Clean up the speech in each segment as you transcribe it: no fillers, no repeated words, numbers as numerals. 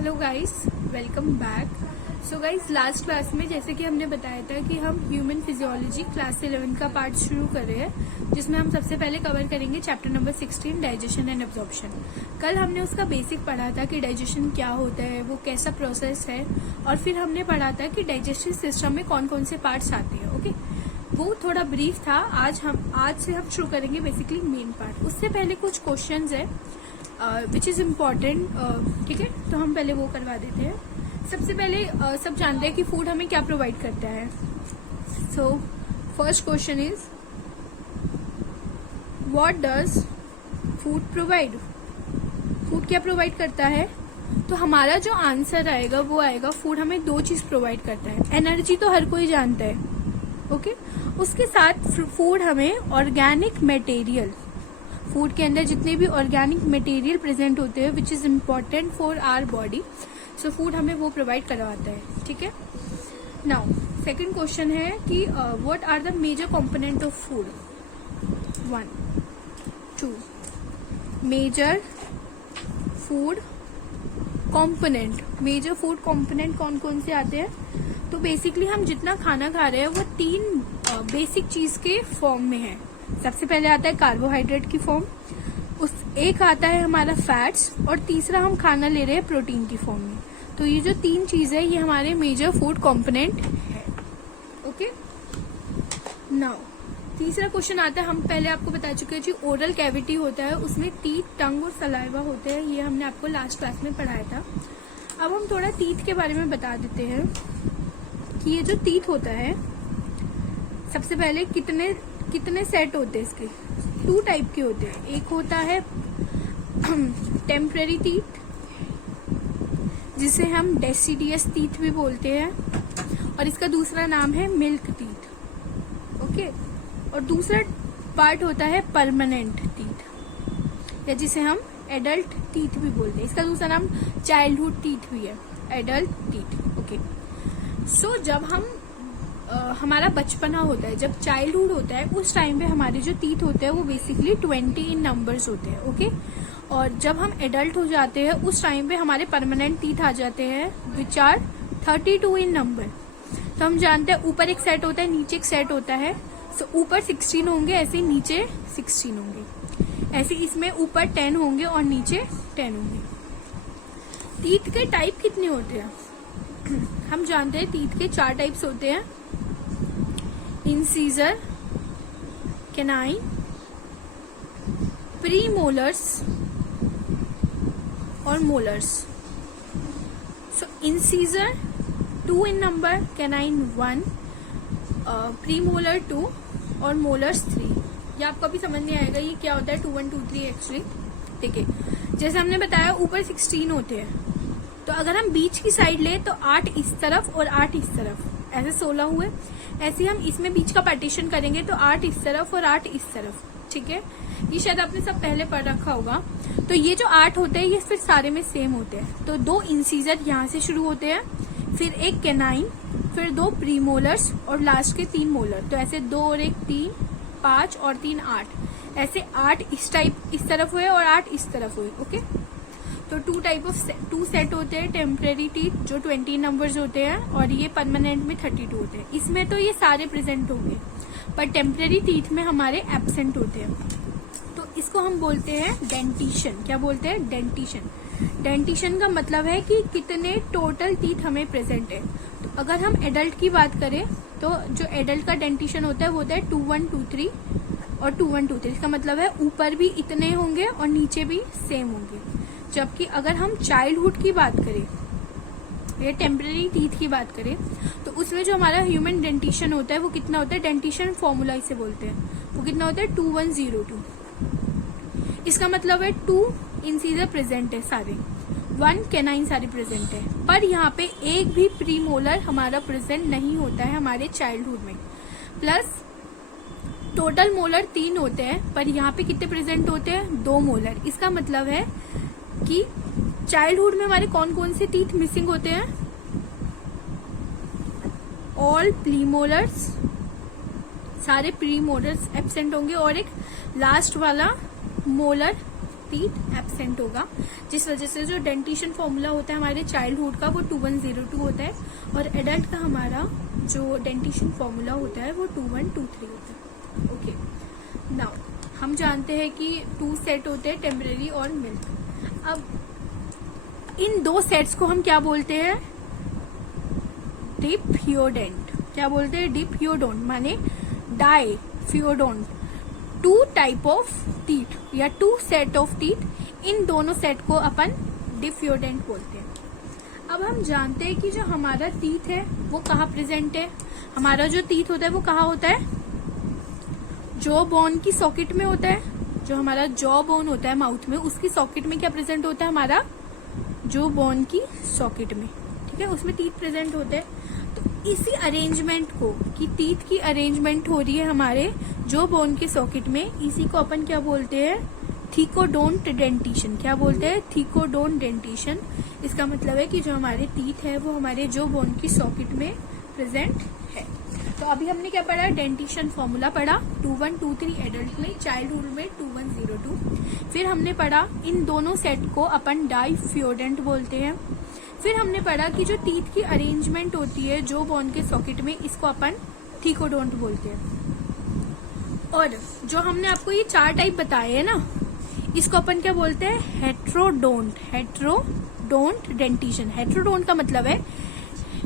Hello guys, welcome back. So guys, last class में जैसे कि हमने बताया था कि हम ह्यूमन फिजियोलॉजी क्लास 11 का पार्ट शुरू कर रहे हैं, जिसमें हम सबसे पहले कवर करेंगे chapter number 16 digestion and absorption. कल हमने उसका बेसिक पढ़ा था कि डाइजेशन क्या होता है, वो कैसा प्रोसेस है, और फिर हमने पढ़ा था कि डाइजेस्टिव सिस्टम में कौन कौन से पार्ट्स आते हैं। ओके, वो थोड़ा ब्रीफ था। आज से हम शुरू करेंगे बेसिकली मेन पार्ट। उससे पहले कुछ क्वेश्चंस है विच इज इम्पॉर्टेंट, ठीक है, तो हम पहले वो करवा देते हैं। सबसे पहले सब जानते हैं कि फूड हमें क्या प्रोवाइड करता है। So first question is what does food provide. Food क्या प्रोवाइड करता है? तो हमारा जो आंसर आएगा वो आएगा फूड हमें दो चीज प्रोवाइड करता है। एनर्जी तो हर कोई जानता है, ओके, उसके साथ फूड हमें ऑर्गेनिक मटेरियल, फूड के अंदर जितने भी ऑर्गेनिक मटेरियल प्रेजेंट होते हैं which is important for our body, so food हमें वो प्रोवाइड करवाता है। ठीक है, नाउ सेकंड क्वेश्चन है कि what are the major component of food. 1 2 major food component. Major food component कौन कौन से आते हैं? तो बेसिकली हम जितना खाना खा रहे हैं वो तीन बेसिक चीज के फॉर्म में है। सबसे पहले आता है कार्बोहाइड्रेट की फॉर्म, एक आता है हमारा फैट्स, और तीसरा हम खाना ले रहे हैं प्रोटीन की फॉर्म में। तो ये जो तीन चीज है ये हमारे मेजर फूड कंपोनेंट है। ओके, नाउ तीसरा क्वेश्चन आता है, हम पहले आपको बता चुके हैं जी, ओरल कैविटी होता है, उसमें टीथ, टंग और सलाइवा होते हैं। ये हमने आपको लास्ट क्लास में पढ़ाया था। अब हम थोड़ा टीथ के बारे में बता देते हैं कि ये जो टीथ होता है, सबसे पहले कितने सेट होते हैं इसके? 2 टाइप के होते हैं। एक होता है टेम्पररी टीथ, जिसे हम डेसिडियस टीथ भी बोलते हैं, और इसका दूसरा नाम है मिल्क टीथ। ओके, और दूसरा पार्ट होता है परमानेंट टीथ, या जिसे हम एडल्ट टीथ भी बोलते हैं। इसका दूसरा नाम चाइल्डहुड टीथ भी है, एडल्ट टीथ। ओके, सो जब हम हमारा बचपना होता है, जब चाइल्डहुड होता है, उस टाइम पे हमारे जो टीथ होते हैं वो बेसिकली 20 इन नंबर्स होते हैं। ओके, और जब हम एडल्ट हो जाते हैं उस टाइम पे हमारे परमानेंट टीथ आ जाते हैं विच आर 32 इन नंबर। तो हम जानते हैं ऊपर एक सेट होता है, नीचे एक सेट होता है। सो ऊपर 16 होंगे, ऐसे ही नीचे 16 होंगे, ऐसे इसमें ऊपर 10 होंगे और नीचे 10 होंगे। टीथ के टाइप कितने होते हैं? हम जानते हैं टीथ के 4 टाइप्स होते हैं, इंसीजर, कैनाइन, प्रीमोलर्स और मोलर्स। सो इंसीजर 2 इन नंबर, कैनाइन 1, प्रीमोलर 2 और मोलर्स 3। ये आपको भी समझ नहीं आएगा ये क्या होता है 2 1 2 3 एक्चुअली। ठीक है, जैसे हमने बताया ऊपर 16 होते हैं, तो अगर हम बीच की साइड ले तो 8 इस तरफ और 8 इस तरफ, ऐसे 16 हुए। ऐसे हम इसमें बीच का पार्टीशन करेंगे तो 8 इस तरफ और 8 इस तरफ। ठीक है, ये शायद आपने सब पहले पढ़ रखा होगा। तो ये जो 8 होते हैं ये फिर सारे में सेम होते हैं। तो 2 इंसीजर यहाँ से शुरू होते हैं, फिर एक कैनाइन, फिर 2 प्रीमोलर्स और लास्ट के 3 मोलर। तो ऐसे 2 और 1 3, 5 और 3 8, ऐसे 8 इस टाइप इस तरफ हुए और 8 इस तरफ हुए। ओके, तो 2 सेट होते हैं, टेम्पररी टीथ जो 20 नंबर्स होते हैं, और ये परमानेंट में 32 होते हैं। इसमें तो ये सारे प्रेजेंट होंगे, पर टेम्पररी टीथ में हमारे एब्सेंट होते हैं। तो इसको हम बोलते हैं डेंटिशन। क्या बोलते हैं? डेंटिशन। डेंटिशन का मतलब है कि कितने टोटल टीथ हमें प्रेजेंट है। तो अगर हम एडल्ट की बात करें तो जो एडल्ट का डेंटिशन होता है वो होता है 2 1 2 3 और 2 1 2 3। इसका मतलब है ऊपर भी इतने होंगे और नीचे भी सेम होंगे। जबकि अगर हम चाइल्डहुड की बात करें या टेम्पररी टीथ की बात करें तो उसमें जो हमारा ह्यूमन डेंटिशन होता है वो कितना होता है? डेंटिशन फॉर्मूला इसे बोलते हैं, वो कितना होता है? 2102। इसका मतलब है 2 इंसीजर प्रेजेंट है सारे, 1 कैनाइन सारे प्रेजेंट है, पर यहाँ पे एक भी प्रीमोलर हमारा प्रेजेंट नहीं होता है हमारे चाइल्डहुड में। प्लस टोटल मोलर 3 होते हैं, पर यहाँ पे कितने प्रेजेंट होते हैं? 2 मोलर। इसका मतलब है कि चाइल्डहुड में हमारे कौन कौन से टीथ मिसिंग होते हैं? ऑल प्रीमोलर्स, सारे प्रीमोलर्स एब्सेंट होंगे, और एक लास्ट वाला मोलर टीथ एब्सेंट होगा, जिस वजह से जो डेंटिशन फॉर्मूला होता है हमारे चाइल्डहुड का वो 2102 होता है, और एडल्ट का हमारा जो डेंटिशन फॉर्मूला होता है वो 2123 होता है। ओके, नाउ हम जानते हैं कि 2 सेट होते हैं, टेम्परेरी और मिल्क। अब इन 2 सेट्स को हम क्या बोलते हैं? डिप्योडेंट। क्या बोलते हैं? डिप्योडोंट माने डाई फियोडोंट। 2 टाइप ऑफ टीथ या 2 सेट ऑफ टीथ, इन दोनों सेट को अपन डिफ्योडेंट बोलते हैं। अब हम जानते हैं कि जो हमारा टीथ है वो कहाँ प्रेजेंट है। हमारा जो टीथ होता है वो कहाँ होता है? जॉ बोन की सॉकेट में होता है। जो हमारा जॉ बोन होता है माउथ में, उसकी सॉकेट में क्या प्रेजेंट होता है? हमारा जॉ बोन की सॉकेट में, ठीक है, उसमें टीथ प्रेजेंट होते हैं। तो इसी अरेंजमेंट को, कि टीथ की अरेंजमेंट हो रही है हमारे जो बोन के सॉकेट में, इसी को अपन क्या बोलते हैं? Thecodont dentition. क्या बोलते हैं? Thecodont dentition. इसका मतलब है कि जो हमारे टीथ है वो हमारे जो बोन की सॉकेट में प्रेजेंट है। तो अभी हमने क्या पढ़ा? डेंटिशन फॉर्मूला पढ़ा 2123 एडल्ट में, चाइल्डहुड में 2102। फिर हमने पढ़ा इन दोनों सेट को अपन डाइफ्योडेंट बोलते हैं। फिर हमने पढ़ा कि जो टीथ की अरेंजमेंट होती है जो बोन के सॉकेट में, इसको अपन थीकोडोंट बोलते हैं। और जो हमने आपको ये 4 टाइप बताए हैं ना, इसको अपन क्या बोलते हैं? हेट्रोडोंट। Heterodont dentition. हेट्रोडोंट का मतलब है,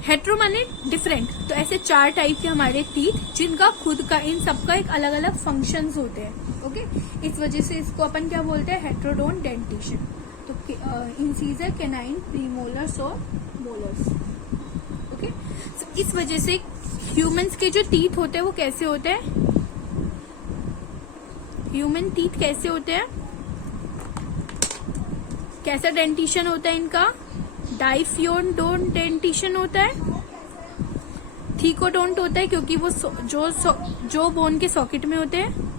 हेट्रो माने डिफरेंट, तो ऐसे 4 टाइप के हमारे टीथ जिनका खुद का, इन सबका एक अलग अलग फंक्शंस होते हैं। ओके, इस वजह से इसको अपन क्या बोलते हैं? Heterodont dentition. तो इंसीजर, कैनाइन, प्रीमोलर्स और मोलर्स। ओके, तो इस वजह से ह्यूमंस के जो टीथ होते हैं वो कैसे होते हैं? ह्यूमन टीथ कैसे होते हैं? कैसा डेंटिशन होता है इनका? डाइफ्योडोंट डेंटिशन होता है। थीकोडोंट होता है क्योंकि वो जो बोन के सॉकेट में होते हैं।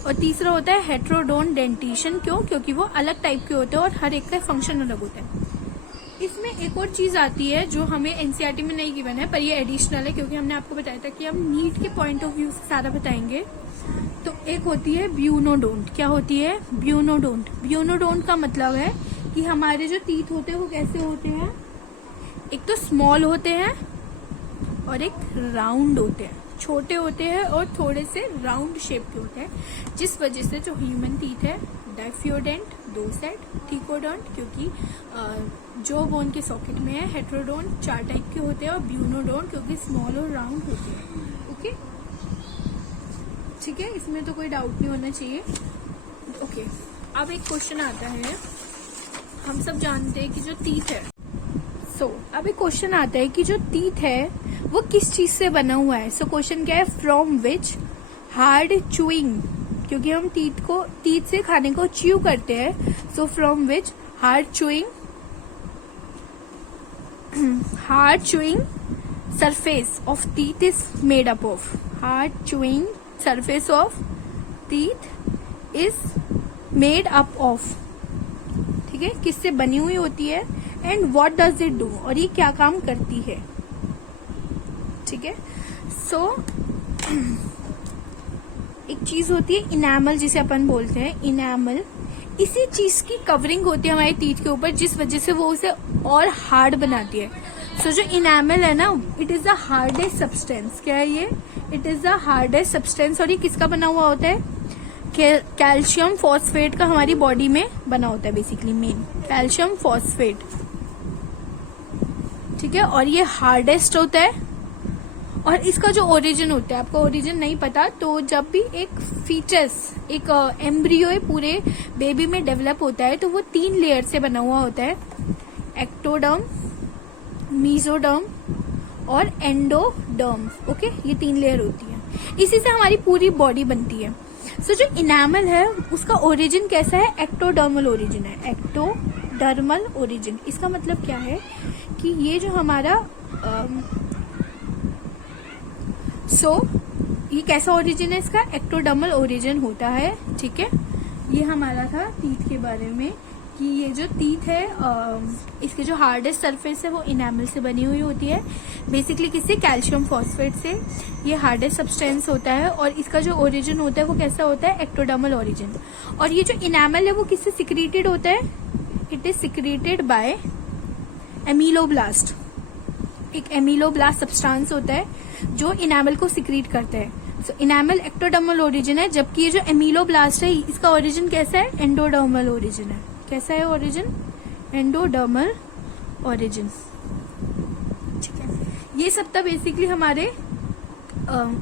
और तीसरा होता है हेट्रोडोंट डेंटिशन। क्यों? क्योंकि वो अलग टाइप के होते हैं और हर एक का फंक्शन अलग होता है। इसमें एक और चीज आती है जो हमें एनसीईआरटी में नहीं गिवन है, पर ये एडिशनल है क्योंकि हमने आपको बताया था कि हम नीट के पॉइंट ऑफ व्यू से सारा बताएंगे। तो एक होती है ब्यूनोडोंट। क्या होती है? ब्यूनोडोंट। ब्यूनोडोंट का मतलब है कि हमारे जो टीथ होते हैं वो कैसे होते हैं? एक तो स्मॉल होते हैं और एक राउंड होते हैं। छोटे होते हैं और थोड़े से राउंड शेप के होते हैं, जिस वजह से जो ह्यूमन टीथ है डाइफ्योडेंट 2 सेट, थीकोडोंट क्योंकि जो बोन के सॉकेट में है, हेट्रोडोंट 4 टाइप के होते हैं और ब्यूनोडोंट क्योंकि स्मॉल और राउंड होते हैं। ओके, ठीक है, इसमें तो कोई डाउट नहीं होना चाहिए। ओके, अब एक क्वेश्चन आता है। हम सब जानते हैं कि जो टीथ है, अब एक क्वेश्चन आता है कि जो टीथ है वो किस चीज से बना हुआ है। क्वेश्चन क्या है? फ्रॉम विच हार्ड च्यूइंग, क्योंकि हम टीथ से खाने को च्यू करते हैं। So from which hard chewing surface of teeth is made up of. Hard chewing surface of teeth is made up of, ठीक है, किससे बनी हुई होती है। And what does it do, और ये क्या काम करती है। ठीक है, एक चीज होती है इनैमल, जिसे अपन बोलते हैं इनैमल। इसी चीज की कवरिंग होती है हमारे टीथ के ऊपर, जिस वजह से वो उसे और हार्ड बनाती है। जो इनैमल है ना, it is the hardest substance. क्या है ये? It is the hardest substance. और ये किसका बना हुआ होता है? कैल्शियम फॉस्फेट का हमारी बॉडी में बना होता है, बेसिकली मेन कैल्शियम फॉस्फेट। ठीक है, और ये हार्डेस्ट होता है। और इसका जो ओरिजिन होता है, आपका ओरिजिन नहीं पता तो जब भी एक फीचस, एक एम्ब्रियो पूरे बेबी में डेवलप होता है तो वो 3 लेयर से बना हुआ होता है। एक्टोडर्म, मीजोडर्म और एंडोडर्म। ओके, ये 3 लेयर होती है। इसी से हमारी पूरी बॉडी बनती है। जो इनैमल है उसका ओरिजिन कैसा है? एक्टोडर्मल ओरिजिन है। एक्टोडर्मल ओरिजिन, इसका मतलब क्या है कि ये जो हमारा ये कैसा ओरिजिन है इसका? एक्टोडर्मल ओरिजिन होता है। ठीक है, ये हमारा था टीथ के बारे में कि ये जो टीथ है इसके जो हार्डेस्ट सरफेस है वो इनेमल से बनी हुई होती है, बेसिकली किससे, कैल्शियम फॉस्फेट से ये हार्डेस्ट सब्सटेंस होता है। और इसका जो ओरिजिन होता है वो कैसा होता है, एक्टोडर्मल ओरिजिन। और ये जो इनेमल है वो किससे सिक्रीटेड होता है, इट इज सिक्रीटेड बाय एमिलोब्लास्ट। एक एमिलोब्लास्ट सब्सटेंस होता है जो इनेमल को सिक्रीट करता है। सो इनेमल एक्टोडर्मल ओरिजिन है, जबकि ये जो एमिलोब्लास्ट है इसका ओरिजिन कैसा है, एंडोडर्मल ओरिजिन है। कैसा है ओरिजिन, एंडोडर्मल ओरिजिन। ठीक है, ये सब था बेसिकली हमारे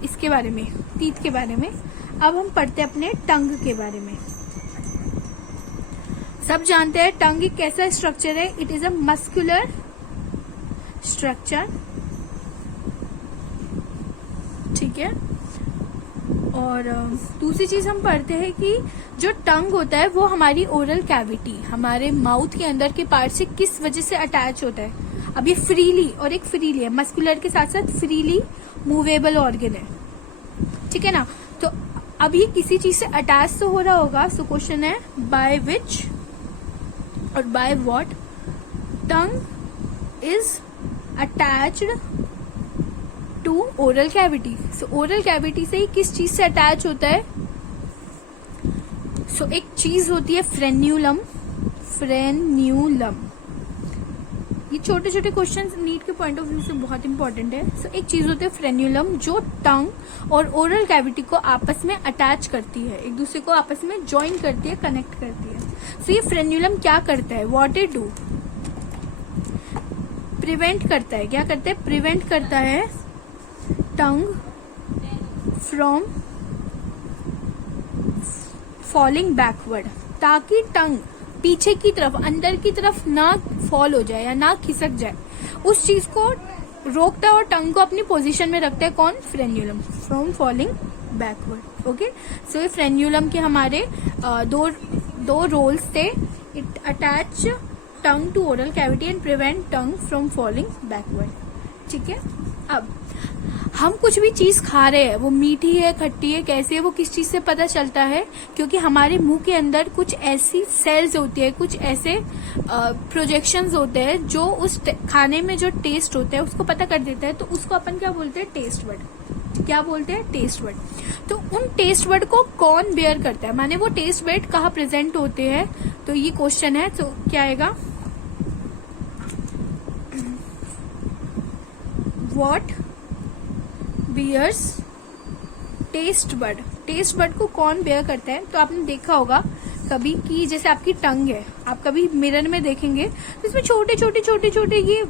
इसके बारे में, टीथ के बारे में। अब हम पढ़ते हैं अपने टंग के बारे में। सब जानते हैं टंग एक कैसा स्ट्रक्चर है, it is a muscular structure. ठीक है, और दूसरी चीज हम पढ़ते हैं कि जो टंग होता है वो हमारी ओरल कैविटी, हमारे माउथ के अंदर के पार्ट से किस वजह से अटैच होता है। अब ये फ्रीली, और एक फ्रीली है, मस्कुलर के साथ साथ फ्रीली मूवेबल ऑर्गन है। ठीक है ना, तो अब ये किसी चीज से अटैच तो हो रहा होगा। सो क्वेश्चन है बाय विच और by what tongue is attached to oral cavity. So oral cavity से ही किस चीज से अटैच होता है, सो एक चीज होती है फ्रेन्यूलम। फ्रेन्यूलम, ये छोटे छोटे क्वेश्चंस नीट के पॉइंट ऑफ व्यू से बहुत इंपॉर्टेंट है। सो एक चीज होती है फ्रेन्यूलम जो टंग और ओरल कैविटी को आपस में अटैच करती है, एक दूसरे को आपस में ज्वाइन करती है, कनेक्ट करती है। सो ये फ्रेन्यूलम क्या करता है, व्हाट इट डू, प्रिवेंट करता है। क्या करता है, प्रिवेंट करता है टंग फ्रॉम फॉलिंग बैकवर्ड, ताकि टंग पीछे की तरफ, अंदर की तरफ ना फॉल हो जाए या ना खिसक जाए। उस चीज को रोकता है और टंग को अपनी पोजीशन में रखता है। कौन, frenulum, from falling backward. Okay, so ये फ्रेन्यूलम के हमारे दो रोल्स थे। It attach tongue to oral cavity and prevent tongue from falling backward. ठीक है, अब हम कुछ भी चीज खा रहे हैं, वो मीठी है, खट्टी है, कैसी है, वो किस चीज से पता चलता है, क्योंकि हमारे मुंह के अंदर कुछ ऐसी सेल्स होती है, कुछ ऐसे प्रोजेक्शंस होते हैं जो उस खाने में जो टेस्ट होता है उसको पता कर देता है। तो उसको अपन क्या बोलते हैं, टेस्ट वर्ड। क्या बोलते हैं, टेस्ट वर्ड। तो उन टेस्ट वर्ड को कौन बेयर करता है, माने वो टेस्ट वर्ड कहाँ प्रेजेंट होते हैं, तो ये क्वेश्चन है। तो क्या आएगा, what bears taste bud. Taste bud को कौन बेयर करता है, तो आपने देखा होगा कभी कि जैसे आपकी टंग है, आप कभी मिरर में देखेंगे तो इसमें छोटे छोटे छोटे छोटे ये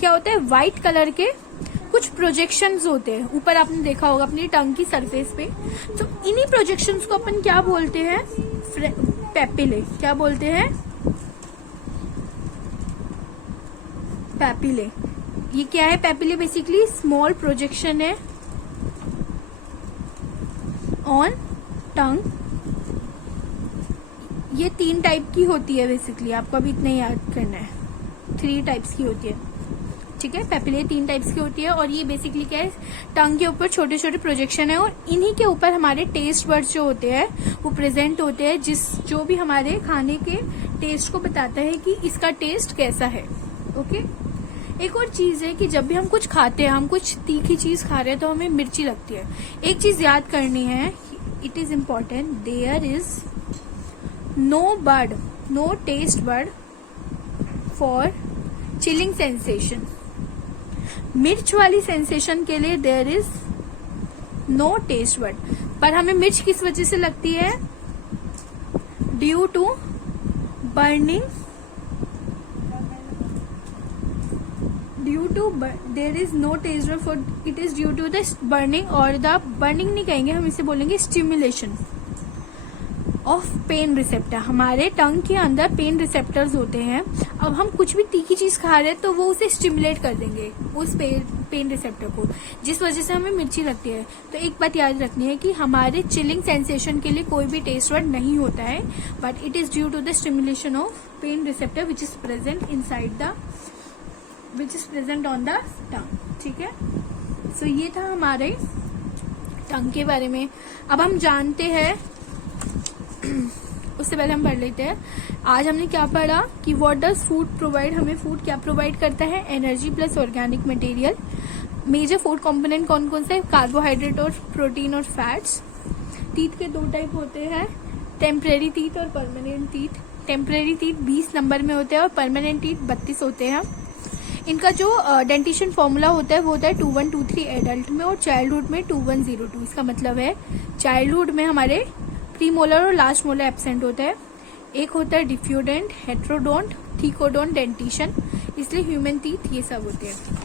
क्या होता है, व्हाइट कलर के कुछ प्रोजेक्शंस होते हैं ऊपर, आपने देखा होगा अपनी टंग की सरफेस पे। तो इन्हीं प्रोजेक्शंस को अपन क्या बोलते हैं, पैपिले। क्या बोलते हैं, पैपिले। ये क्या है, पैपिले बेसिकली स्मॉल प्रोजेक्शन है ऑन टंग। ये 3 टाइप की होती है बेसिकली, आपको अभी इतना याद करना है, 3 टाइप्स की होती है। ठीक है, पैपिले 3 टाइप्स की होती है, और ये बेसिकली क्या है, टंग के ऊपर छोटे छोटे प्रोजेक्शन है, और इन्हीं के ऊपर हमारे टेस्ट बर्ड्स जो होते हैं वो प्रेजेंट होते हैं, जो भी हमारे खाने के टेस्ट को बताता है कि इसका टेस्ट कैसा है। ओके, एक और चीज है कि जब भी हम कुछ खाते हैं, हम कुछ तीखी चीज खा रहे हैं तो हमें मिर्ची लगती है। एक चीज याद करनी है, it is important, there is no taste bud for chilling sensation. मिर्च वाली सेंसेशन के लिए there is no taste bud, पर हमें मिर्च किस वजह से लगती है, due to burning, there is no taste bud for it is due to the burning, और द बर्निंग नहीं कहेंगे हम, इसे बोलेंगे स्टिमुलेशन ऑफ पेन रिसेप्टर। हमारे टंग के अंदर पेन रिसेप्टर्स होते हैं। अब हम कुछ भी तीखी चीज खा रहे हैं तो वो उसे स्टिमुलेट कर देंगे, उस पेन रिसेप्टर को, जिस वजह से हमें मिर्ची लगती है। तो एक बात याद रखनी है कि हमारे चिलिंग सेंसेशन के लिए कोई भी टेस्ट बड नहीं होता है, but it is due to the stimulation of pain receptor which is present inside the which is present on the tongue. ठीक है, सो ये था हमारे टंग के बारे में। अब हम जानते हैं उससे पहले हम पढ़ लेते हैं। आज हमने क्या पढ़ा कि व्हाट डज फूड प्रोवाइड, हमें फूड क्या प्रोवाइड करता है, energy plus organic material. Major food component कौन कौन से, कार्बोहाइड्रेट और प्रोटीन और फैट्स। टीथ के 2 टाइप होते हैं, टेम्परेरी टीथ और permanent teeth. Temporary teeth 20 number में होते हैं और परमानेंट टीथ 32 होते हैं। इनका जो डेंटिशन फॉर्मूला होता है वो होता है 2123 एडल्ट में और चाइल्डहुड में 2102। इसका मतलब है चाइल्डहुड में हमारे प्री मोलर और लास्ट मोलर एब्सेंट होता है। एक होता है डिफ्यूडेंट, हेट्रोडोंट, थीकोडोंट डेंटिशन, इसलिए ह्यूमन टीथ ये सब होते हैं।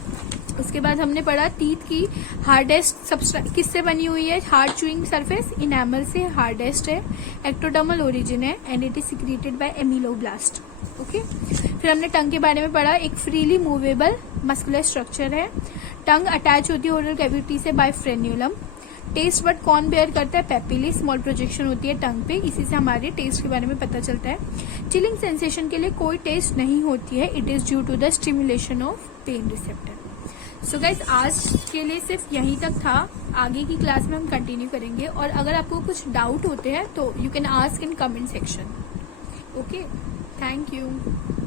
उसके बाद हमने पढ़ा टीथ की हार्डेस्ट सब्सट्रेट किससे बनी हुई है, हार्ड च्यूइंग सरफेस इनेमल से हार्डेस्ट है, एक्टोडर्मल ओरिजिन है and it is secreted by ameloblast. Okay, फिर हमने टंग के बारे में पढ़ा, एक फ्रीली मूवेबल मस्कुलर स्ट्रक्चर है। टंग अटैच होती है ओरल कैविटी से बाय फ्रेन्यूलम। टेस्ट बट कौन बेयर करता है, पेपिली, स्मॉल प्रोजेक्शन होती है टंग पे, इसी से हमारे टेस्ट के बारे में पता चलता है। चिलिंग सेंसेशन के लिए कोई टेस्ट नहीं होती है, it is due to the stimulation of pain receptor. So guys आज के लिए सिर्फ यहीं तक था, आगे की क्लास में हम कंटिन्यू करेंगे और अगर आपको कुछ डाउट होते हैं तो you can ask in comment section. Okay, thank you.